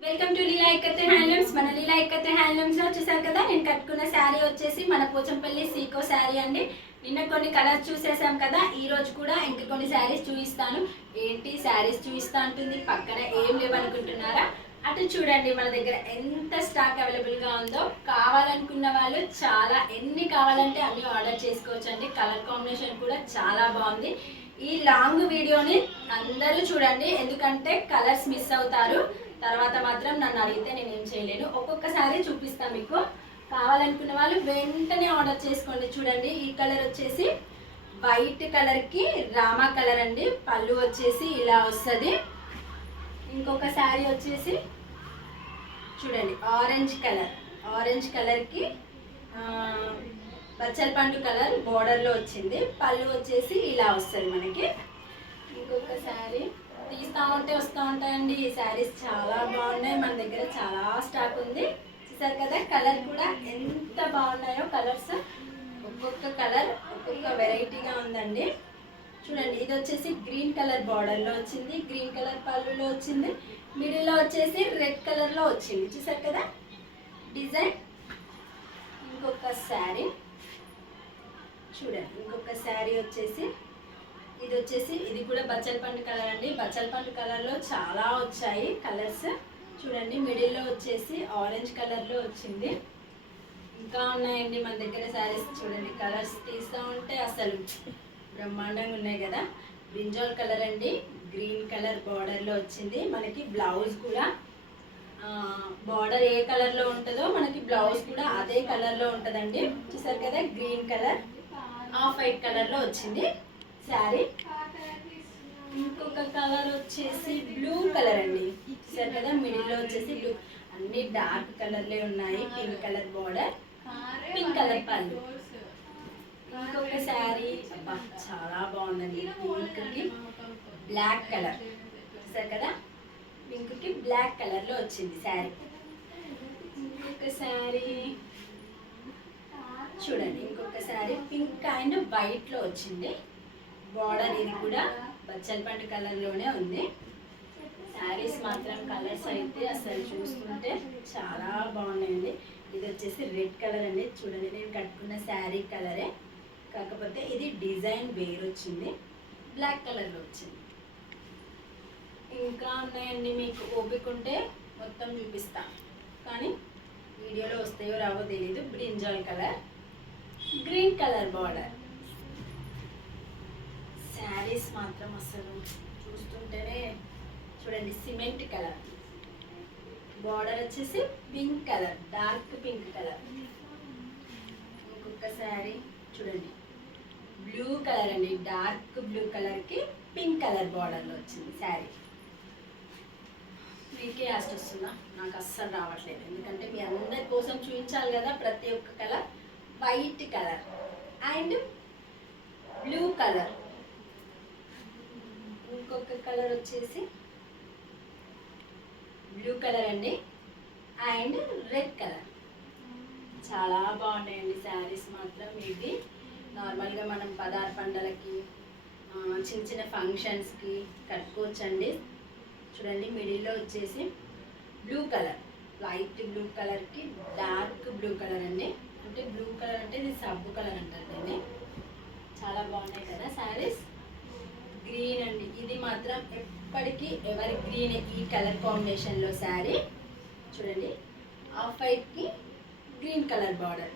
Welcome to Leela ikat handlooms. మన లీలా ikat handlooms లో చూసారు కదా, నేను కట్టుకున్న శారీ వచ్చేసి మన పోచంపల్లి సీకో శారీ అండి. నిన్న కొన్ని కలర్స్ చూసేసాం కదా, ఈ రోజు కూడా ఇంకా కొన్ని శారీస్ చూపిస్తాను. ఏంటి శారీస్ చూపిస్తా అంటుంది, పక్కన ఏం లేవనుకుంటున్నారా? అటు చూడండి, మన దగ్గర ఎంత స్టాక్ అవైలబుల్ గా ఉందో. కావాలనుకున్న వాళ్ళు చాలా ఎన్ని కావాలంటే అన్ని ఆర్డర్ చేసుకోవచ్చు అండి. కలర్ కాంబినేషన్ కూడా చాలా బాగుంది. ఈ లాంగ్ వీడియోని అందరూ చూడండి, ఎందుకంటే కలర్స్ మిస్ అవుతారు. తర్వాత మాత్రం నన్ను అడిగితే నేను ఏం చేయలేను. ఒక్కొక్కసారి చూపిస్తాను మీకు. కావాలనుకున్న వాళ్ళు వెంటనే ఆర్డర్ చేసుకోండి. చూడండి, ఈ కలర్ వచ్చేసి వైట్ కలర్కి రామా కలర్ అండి. పళ్ళు వచ్చేసి ఇలా వస్తుంది. ఇంకొక శారీ వచ్చేసి చూడండి, ఆరెంజ్ కలర్కి బచ్చల పండు కలర్ బోర్డర్లో వచ్చింది. పళ్ళు వచ్చేసి ఇలా వస్తుంది మనకి. ఇంకొక శారీ తీస్తూ ఉంటే వస్తూ ఉంటాయండి. ఈ శారీస్ చాలా బాగున్నాయి, మన దగ్గర చాలా స్టాక్ ఉంది. చూసారు కదా, కలర్ కూడా ఎంత బాగున్నాయో. కలర్స్ ఒక్కొక్క కలర్ ఒక్కొక్క వెరైటీగా ఉందండి. చూడండి, ఇది వచ్చేసి గ్రీన్ కలర్ బార్డర్లో వచ్చింది, గ్రీన్ కలర్ పళ్ళులో వచ్చింది, మిడిల్లో వచ్చేసి రెడ్ కలర్లో వచ్చింది. చూసారు కదా డిజైన్. ఇంకొక శారీ చూడండి, ఇంకొక శారీ వచ్చేసి ఇది కూడా బచ్చల పండు కలర్ అండి. బచ్చల పండు కలర్లో చాలా వచ్చాయి కలర్స్. చూడండి, మిడిల్లో వచ్చేసి ఆరెంజ్ కలర్లో వచ్చింది. ఇంకా ఉన్నాయండి మన దగ్గర శారీస్. చూడండి, కలర్స్ తీస్తూ ఉంటే అసలు బ్రహ్మాండంగా ఉన్నాయి కదా. బ్రింజాల్ కలర్ అండి, గ్రీన్ కలర్ బార్డర్లో వచ్చింది. మనకి బ్లౌజ్ కూడా బార్డర్ ఏ కలర్లో ఉంటుందో మనకి బ్లౌజ్ కూడా అదే కలర్లో ఉంటుందండి. చూసారు కదా, గ్రీన్ కలర్ ఆఫ్ వైట్ కలర్లో వచ్చింది శారీ. ఇంకొక కలర్ వచ్చేసి బ్లూ కలర్ అండి. చూసారు కదా, మిడిల్లో వచ్చేసి బ్లూ. అన్ని డార్క్ కలర్లే ఉన్నాయి. Pink colour border, pink colour పళ్ళు. ఇంకొక శారీ అబ్బా చాలా బాగుందండి. పింక్కి బ్లాక్ కలర్. చూసారు కదా, పింక్కి బ్లాక్ కలర్లో వచ్చింది శారీ. ఇంకొక శారీ చూడండి, ఇంకొక శారీ పింక్ అండ్ వైట్లో వచ్చింది. బార్డర్ ఇది కూడా బచ్చల పండు కలర్లోనే ఉంది. శారీస్ మాత్రం కలర్స్ అయితే అసలు చూస్తుంటే చాలా బాగున్నాయండి. ఇది వచ్చేసి రెడ్ కలర్ అండి. చూడండి, నేను కట్టుకున్న శారీ కలరే, కాకపోతే ఇది డిజైన్ వేరు వచ్చింది, బ్లాక్ కలర్లో వచ్చింది. ఇంకా ఉన్నాయండి, మీకు ఓపిక ఉంటే మొత్తం చూపిస్తా, కానీ వీడియోలో వస్తాయో రావో తెలీదు. Brinjal colour, green colour border. Saris మాత్రం అసలు చూస్తుంటేనే చూడండి, సిమెంట్ కలర్ బార్డర్ వచ్చేసి pink colour, dark pink colour. ఇంకొక శారీ చూడండి, బ్లూ కలర్ అండి, డార్క్ బ్లూ కలర్కి పింక్ కలర్ బార్డర్లో వచ్చింది శారీ. మీకే యాస్ట్ వస్తుందా? నాకు అస్సలు రావట్లేదు, ఎందుకంటే మీ అందరి కోసం చూపించాలి కదా ప్రతి ఒక్క colour. White colour and blue colour. ఇంకొక కలర్ వచ్చేసి బ్లూ కలర్ అండి అండ్ రెడ్ కలర్. చాలా బాగున్నాయండి శారీస్ మాత్రం. ఇవి నార్మల్గా మనం పదార్థ పండలకి చిన్న చిన్న ఫంక్షన్స్కి కట్టుకోవచ్చండి. చూడండి, మిడిల్లో వచ్చేసి బ్లూ కలర్, లైట్ బ్లూ కలర్కి డార్క్ బ్లూ కలర్ అండి. అంటే బ్లూ కలర్ అంటే ఇది సబ్బు కలర్ అంటారండి. చాలా బాగున్నాయి కదా శారీస్. గ్రీన్ అండి, ఇది మాత్రం ఎప్పటికీ ఎవరి గ్రీన్. ఈ కలర్ కాంబినేషన్లో శారీ చూడండి, ఆఫ్ వైట్కి గ్రీన్ కలర్ బార్డర్.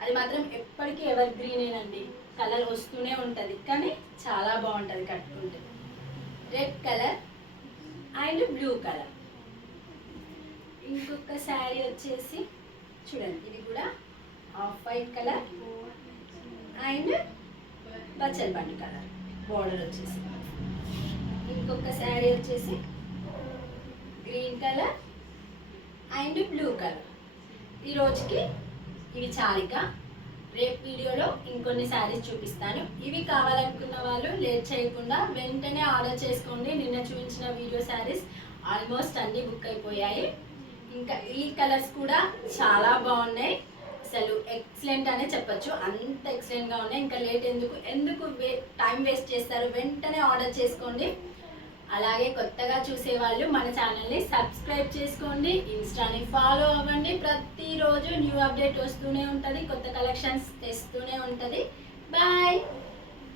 అది మాత్రం ఎప్పటికీ ఎవర్ గ్రీనేనండి, కలర్ వస్తూనే ఉంటుంది, కానీ చాలా బాగుంటుంది కట్టుకుంటే. Red colour and blue colour. ఇంకొక శారీ వచ్చేసి చూడండి, ఇది కూడా ఆఫ్ వైట్ కలర్ అండ్ బచ్చల పండు కలర్ బార్డర్ వచ్చేసి. ఇంకొక శారీ వచ్చేసి green colour and blue colour. ఈ రోజుకి ఇవి చాలిక. రేపు వీడియోలో ఇంకొన్ని శారీస్ చూపిస్తాను. ఇవి కావాలనుకున్న వాళ్ళు లేట్ చేయకుండా వెంటనే ఆర్డర్ చేసుకోండి. నిన్న చూపించిన వీడియో శారీస్ ఆల్మోస్ట్ అన్నీ బుక్ అయిపోయాయి. ఇంకా ఈ కలర్స్ కూడా చాలా బాగున్నాయి, అసలు ఎక్సలెంట్ అనే చెప్పచ్చు, అంత ఎక్సలెంట్గా ఉన్నాయి. ఇంకా లేట్ ఎందుకు టైం వేస్ట్ చేస్తారు, వెంటనే ఆర్డర్ చేసుకోండి. అలాగే కొత్తగా చూసేవాళ్ళు మన ఛానల్ని సబ్స్క్రైబ్ చేసుకోండి, ఇన్స్టాని ఫాలో అవ్వండి. ప్రతిరోజు న్యూ అప్డేట్ వస్తూనే ఉంటుంది, కొత్త కలెక్షన్స్ తెస్తూనే ఉంటుంది. బాయ్.